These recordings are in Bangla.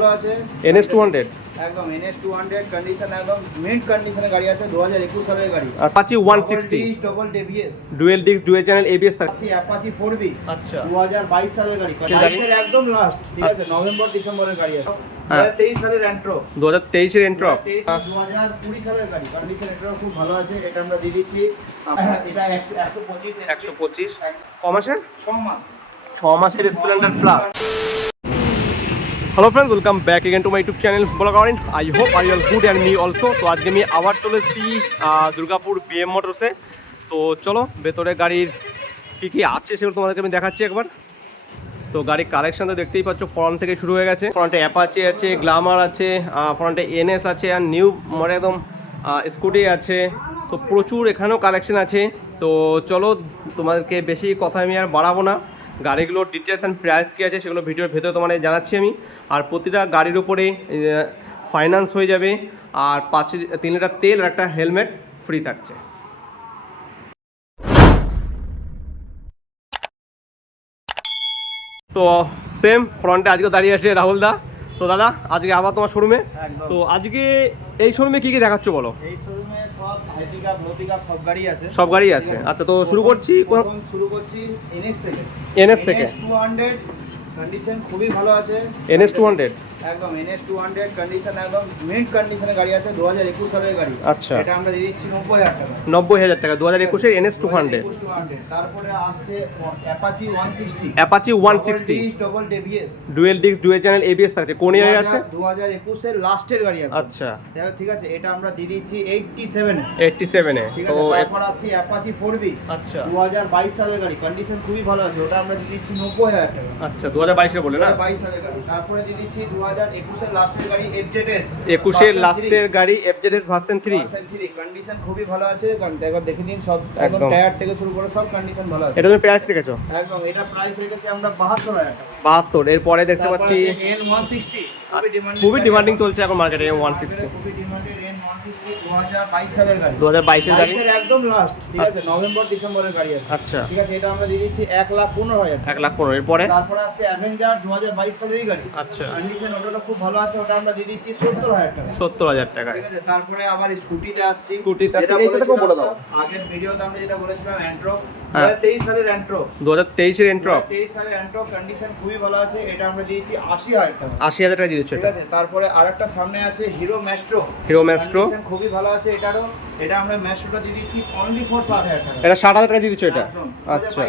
ভালো আছে। NS 200 একদম NS 200 কন্ডিশন একদম মিড কন্ডিশনে গাড়ি আছে 2021 সালের গাড়ি। Apache 160 double ABS dual disc dual channel ABS থাকছে। Apache 4B আচ্ছা 2022 সালের গাড়ি, 22 এর একদম লাস্ট, ঠিক আছে, নভেম্বর ডিসেম্বরের গাড়ি আছে। 2023 সালের এন্ট্রো, 2023 এর এন্ট্রো 2020 সালের গাড়ি, কন্ডিশন এটাও খুব ভালো আছে। এটা আমরা দিয়ে দিচ্ছি, এটা 125 125 ক মাসের 6 মাস 6 মাসের splendor plus. Hello friends, welcome back again to my YouTube channel ব্লগারিন। I hope I all good and me also. তো আজকে আমি আবার চলে এসেছি দুর্গাপুর BM মোটরসে। তো চলো ভেতরে গাড়ির কী কী আছে সেগুলো তোমাদেরকে আমি দেখাচ্ছি একবার। তো গাড়ির কালেকশন তো দেখতেই পাচ্ছ, ফ্রন্ট থেকে শুরু হয়ে গেছে। ফ্রন্টে অ্যাপাচি আছে, গ্ল্যামার আছে, ফ্রন্টে NS আছে, আর নিউ মানে একদম স্কুটি আছে। তো প্রচুর এখানেও কালেকশন আছে। তো চলো তোমাদেরকে বেশি কথা আমি আর বাড়াবো না, গাড়িগুলোর ডিটেলস অ্যান্ড প্রাইস কী আছে সেগুলো ভিডিওর ভেতরে তোমাদের জানাচ্ছি আমি। আর প্রতিটা গাড়ির উপরে ফাইন্যান্স হয়ে যাবে, আর 3 লিটার তেল আর একটা হেলমেট ফ্রি থাকছে। তো সেম ফ্রন্টে আজকে দাঁড়িয়ে আছে রাহুল দা। তো দাদা আজকে আবার তোমার শোরুমে। তো আজকে এই শোরুমে কি কি দেখাচ্ছ বলো? এই শোরুমে সব হাই পিকআপ লো পিকআপ সব গাড়ি আছে। সব গাড়ি আছে। আচ্ছা, তো শুরু করছি NS থেকে। NS 200 কন্ডিশন খুবই ভালো আছে। NS 200 একদম NS 200 কন্ডিশন একদম মিড কন্ডিশনে গাড়ি আছে 2021 সালের গাড়ি। আচ্ছা, এটা আমরা দিয়ে দিচ্ছি 90,000 টাকা। 90,000 টাকা 2021 এর NS 200। তারপরে আসছে Apache 160। Apache 160 double ABS dual disc dual channel ABS থাকছে। কোন ইয়ারে আছে? 2021 এর লাস্টের গাড়ি আছে। আচ্ছা ঠিক আছে, এটা আমরা দিয়ে দিচ্ছি 87 এ। 87 এ। ঠিক তো আছে, তারপর আসছে Apache 4B। আচ্ছা 2022 সালের গাড়ি, কন্ডিশন খুবই ভালো আছে। ওটা আমরা দিয়ে দিচ্ছি 90,000 টাকা। আচ্ছা 2022 এর বলে না? 2022 সালের গাড়ি। তারপরে দিয়ে দিচ্ছি 2021 এর লাস্টের গাড়ি FZS। 21 এর লাস্টের গাড়ি FZS ভার্সন 3। কন্ডিশন খুবই ভালো আছে। একবার দেখে নিন, সব একদম টায়ার থেকে শুরু করে সব কন্ডিশন ভালো আছে। এটা তুমি প্রাইস রেখেছো? একদম, এটা প্রাইস রেখেছি আমরা 72,000 টাকা। 72। এরপরে দেখতে পাচ্ছি N160 খুবই ডিমান্ডিং চলছে এখন মার্কেটে। N160 খুবই ডিমান্ডেড। N160 2022 সালের গাড়ি, 2022 এর গাড়ি, 22 এর একদম লাস্ট, ঠিক আছে, নভেম্বর ডিসেম্বরের গাড়ি আছে। আচ্ছা ঠিক আছে, এটা আমরা দিয়ে দিচ্ছি 1,15,000 টাকা। 1,15,000। এরপরে তারপরে আসছে অ্যাভেঞ্জার 2022 সালেরই গাড়ি। আচ্ছা কন্ডিশন ওটা খুব ভালো আছে। ওটা আমরা দিয়ে দিচ্ছি 70,000 টাকা। 70,000 টাকা। ঠিক আছে, তারপরে আবার স্কুটিতে আসছি। স্কুটিতে যেটা আসছি, এইটা তো বলে দাও। আগের ভিডিওতে আমরা যেটা বলেছিলাম এন্ট্রো, হ্যাঁ। 2023 সালের এন্ট্রো। 2023 এর এন্ট্রো। 2023 সালের এন্ট্রো কন্ডিশন খুবই ভালো আছে। এটা আমরা দিয়েছি 80,000 টাকা। 80,000 টাকা দিয়ে দিচ্ছ ঠিক এটা। আছে, তারপরে আরেকটা সামনে আছে হিরো ম্যাস্ট্রো। হিরো ম্যাস্ট্রো খুবই ভালো আছে এটারও। এটা আমরা ম্যাস্ট্রোটা দিয়ে দিচ্ছি অনলি ফর 60,000 টাকা। এটা 60,000 টাকা দিয়ে দিচ্ছ এটা? একদম, আচ্ছা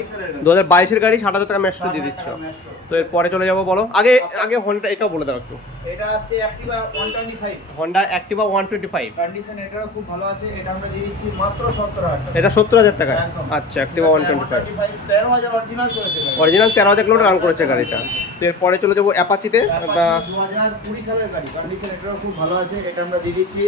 2022 2022 এর গাড়ি। এর গাড়ি 60,000 টাকা ম্যাস্ট্রো দিয়ে দিচ্ছ। 60,000 টাকা Maestro। তো এরপরে চলে যাবো, বলো আগে আগে হন্ডা এটাও বলে দাও একটু। এটা আছে অ্যাক্টিভা 125। হন্ডা অ্যাক্টিভা 125। কন্ডিশন এটারও খুব ভালো আছে। এটা আমরা দিয়ে দিচ্ছি মাত্র 70,000 টাকা। এটা 70,000 টাকা। একদম। আচ্ছা, অ্যাক্টিভা 125 13,000 অরিজিনাল চলেছে গাড়ি। অরিজিনাল 13,000 কিলোমিটার রান করেছে গাড়িটা। তো এরপরে চলে যাবো অ্যাপাচিতে। একটা 2020 সালের গাড়ি, কন্ডিশন এটাও খুব ভালো আছে। এটা আমরা দিয়ে দিচ্ছি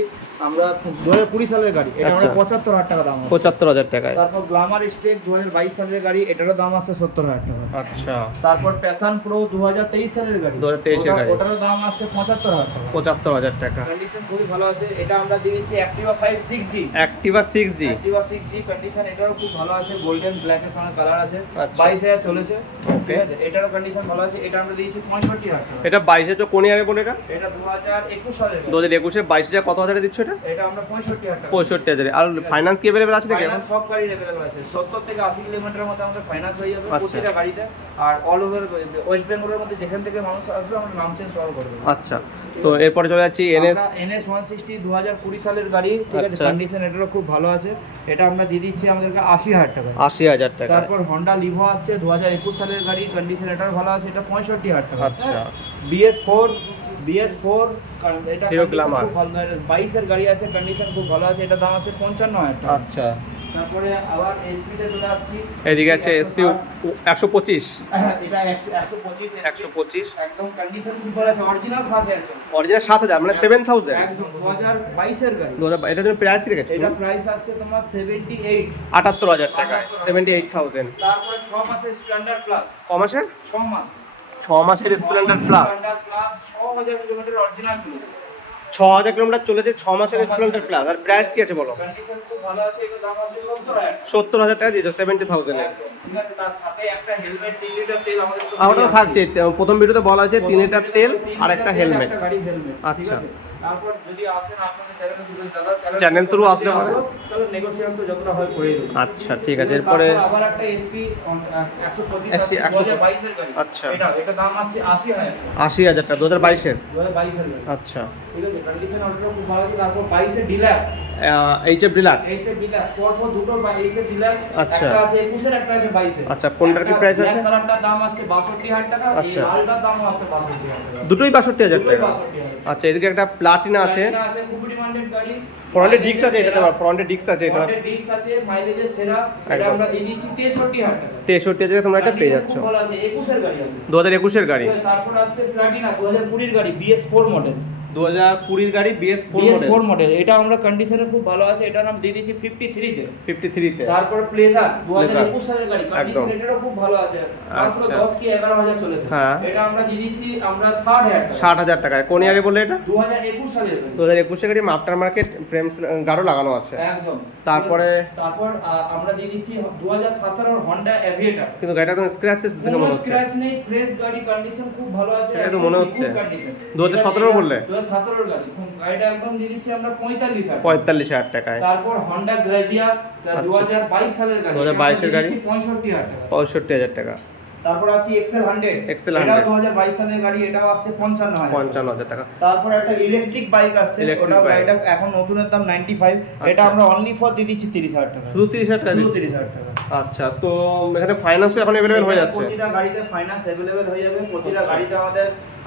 আমরা 2020 সালের গাড়ি। এটা আমরা আচ্ছা। 75,000 টাকা দাম আছে। 75,000 টাকায়। তারপর গ্ল্যামার স্টেক 2022 সালের গাড়ি, এটারও দাম আছে 70,000 টাকা। আচ্ছা তারপর প্যাশন প্রো 2023 সালের গাড়ি, 2023 এর গাড়ি। ওটারও দাম আছে 75,000 টাকা। 75,000 টাকা। কন্ডিশন খুবই ভালো আছে। এটা আমরা দিয়ে দিচ্ছি Activa 5 6G। Activa 6G। Activa 6G condition এটারও খুব ভালো আছে। গোল্ডেন ব্ল্যাক এর সঙ্গে কালার আছে। আচ্ছা। 22,000 চলেছে। ওকে। ঠিক আছে, এটারও কন্ডিশন ভালো আছে। এটা আমরা দিয়েছি 65,000 টাকা। এটা 22 তো কোন ইয়ারে বলে এটা? এটা 2021 সালের গাড়ি। 2021 এ 22,000 কত হাজারে দিচ্ছ এটা? এটা আমরা 65,000 টাকা। 65,000। আর ফাইন্যান্স কি अवेलेबल আছে নাকি? ফাইনান্স সব গাড়ি अवेलेबल আছে। 70 থেকে 80 কিলোমিটারের মধ্যে আমাদের ফাইনান্স হয়ে যাবে আচ্ছা। প্রতিটা গাড়িতে। আর অল ওভার ওয়েস্ট বেঙ্গলের মধ্যে যেখান থেকে মানুষ আসবে আমরা নাম চেঞ্জ করে দেব। আচ্ছা, তো এরপরে চলে যাচ্ছি NS 160 2020 সালের গাড়ি। ঠিক আছে, আচ্ছা। কন্ডিশন এটারও খুব ভালো আছে। এটা আমরা দিয়ে দিচ্ছি আমাদেরকে 80,000 টাকা। 80,000 টাকা। তারপর হন্ডা লিভো আসছে 2021 সালের গাড়ি, কন্ডিশন এটারও ভালো আছে। এটা 65,000 টাকা। আচ্ছা। BS4 এটা হিরো condition গ্ল্যামার খুব ভালো। 22 এর গাড়ি আছে, কন্ডিশন খুব ভালো আছে। এটা দাম আছে 55,000 টাকা। আচ্ছা, তারপরে আবার এসপি তে চলে আসছি। এদিকে আছে SP 125। এটা 125 125 একদম কন্ডিশন খুব ভালো আছে। অরিজিনাল সাথে আছে। অরিজিনাল 7,000 মানে 7,000। একদম 2022 এর গাড়ি। 2000 এটা জন্য প্রাইস রেখেছে এটা প্রাইস আসছে তোমার 78। 78,000 টাকা। 78,000। তারপরে 6 মাসের স্ট্যান্ডার্ড প্লাস। ক মাসের? 6 মাস। 6 মাসের splendor plus. Standard plus 6,000 kilometre original চলেছে। 6000 কিলোমিটার চলেছে, 6 মাসের স্প্লেন্ডার প্লাস। আর প্রাইস কি আছে বলো? কন্ডিশন খুব ভালো আছে, এর দাম আছে 70,000 70,000 টাকা দিয়েছো, 70,000 এ। ঠিক আছে, তার সাথে একটা হেলমেট 3 লিটার তেল আমাদের তো ওটা তো থাকছে, প্রথম ভিডিওতে বলা হয়েছে 3 লিটার তেল আর একটা হেলমেট। একটা গাড়ি হেলমেট, ঠিক আচ্ছা। আছে। তারপর যদি আসেন আপনাদের চ্যানেলে দুটো দাদা চ্যানেল থ্রু আসতে পারে, তাহলে নেগোশিয়েশন তো যতটা হয় করে দেব। আচ্ছা ঠিক আছে। এরপরে তারপর আবার একটা এসপি 125 আছে 2022 এর গাড়ি। আচ্ছা। এটা দাম আছে 80,000 80,000 টাকা 2022 এর। 2022 এর গাড়ি। আচ্ছা। ঠিক আছে, কন্ডিশন অলরেডি খুব ভালো আছে। তারপর 22 এর deluxe, HF deluxe. HF deluxe পরপর দুটো এইচএফ ডিলাক্স, আচ্ছা। একটা আছে 21 এর, একটা আছে 22 এর। আচ্ছা, কোনটার কি প্রাইস আছে? কালারটার দাম আছে 62,000 টাকা, এই আচ্ছা। লালটার দাম আছে 62,000 টাকা। দুটোই 62,000 দুটোই টাকা। 62,000 আচ্ছা, এদিকে একটা প্লাটিনা আছে, এটা আছে খুব ডিমান্ডেড গাড়ি। ফ্রন্টে ডিস্ক আছে, এটাতে ফ্রন্টে ডিস্ক আছে, এটা ফ্রন্টে ডিস্ক আছে, মাইলেজের সেরা। এটা একদম। আমরা দিয়ে দিচ্ছি 63,000 টাকা। 63,000 তোমরা এটা পেয়ে যাচ্ছ। খুব ভালো আছে, 21 এর গাড়ি আছে। 2021 এর গাড়ি। তারপর আসছে প্লাটিনা 2020 এর গাড়ি, BS4 মডেল। 2020 এর গাড়ি BS4 BS4 মডেল। মডেল, এটা আমরা কন্ডিশনে খুব ভালো আছে, এটার নাম দিয়ে দিচ্ছি 53 তে। 53 তে। তারপর প্লেজার 2021 সালের গাড়ি, একদম। কন্ডিশন এটারও খুব ভালো আছে, মাত্র আচ্ছা। 10 কি 11,000 চলেছে। হ্যাঁ। এটা আমরা দিয়ে দিচ্ছি আমরা 60,000 টাকা। 60,000 টাকায়। কোন ইয়ারে বললে এটা? 2021 সালের গাড়ি। 2021 এর গাড়ি, আফটার মার্কেট ফ্রেম গাড়ো লাগানো আছে। একদম। তারপরে- তারপর আমরা দিয়ে দিচ্ছি 2017 এর Honda Aviator। কিন্তু গাড়িটা একদম স্ক্র্যাচেস দেখে কোনো মনে হচ্ছে। স্ক্র্যাচ নেই, ফ্রেশ গাড়ি, কন্ডিশন খুব ভালো আছে। এটা তো মনে হচ্ছে। 2017 2017 বললে? 2017 এর গাড়ি। গাড়িটা একদম দিয়ে দিচ্ছি আমরা 45,000 টাকা। 45,000 টাকায়। তারপর Honda Grazia 2022 সালের গাড়ি। 2022 এর গাড়ি। 65,000 টাকা। 65,000 টাকা। তারপর আসি XL 100। XL এটাও 100 2022 সালের গাড়ি, এটাও আসছে 55,000। 55,000 টাকা। তারপর একটা ইলেকট্রিক বাইক আসছে, Electric ওটাও bike। গাড়িটা এখন নতুনের দাম 95। এটা আচ্ছা। আমরা অনলি ফর দিয়ে দিচ্ছি 30,000 টাকা। শুধু 30,000 টাকা শুধু দিচ্ছি? 30,000 টাকা। আচ্ছা, তো এখানে ফাইন্যান্সও এখন अवेलेबल হয়ে যাচ্ছে। প্রতিটা গাড়িতে ফাইন্যান্স अवेलेबल হয়ে যাবে। প্রতিটা আচ্ছা। গাড়িতে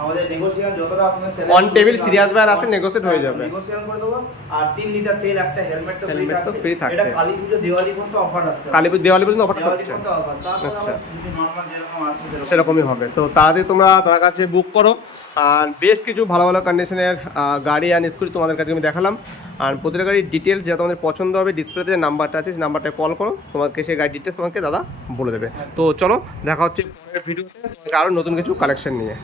আমাদের নেগোশিয়েশন যতটা আপনার অন টেবিল সিরিয়াস বায়ার আসলে নেগোশিয়েট হয়ে যাবে। নেগোশিয়েশন করে দেবো। আর 3 লিটার তেল, একটা হেলমেট তো ফ্রি হেলমেট তো থাকছে। free থাকছে। এটা কালী পুজো দিওয়ালি পর্যন্ত অফার আসছে। দেওয়ালি পর্যন্ত অফারটা দিওয়ালি থাকছে। পর্যন্ত অফার। তারপর আচ্ছা। আবার যদি নরমাল যেরকম আসছে সেরকমই হবে। তো তাড়াতাড়ি তোমরা তার কাছে বুক করো। আর বেশ কিছু ভালো ভালো কন্ডিশনের গাড়ি আর স্কুটি তোমাদের কাছে আমি দেখালাম। আর প্রতিটা গাড়ির ডিটেলস যেটা তোমাদের পছন্দ হবে, ডিসপ্লেতে যে নাম্বারটা আছে সেই নাম্বারটায় কল করো, তোমাকে সেই গাড়ির ডিটেলস তোমাকে দাদা বলে দেবে। তো চলো, দেখা হচ্ছে পরের ভিডিওতে তোমাকে আরও নতুন কিছু কালেকশন নিয়ে।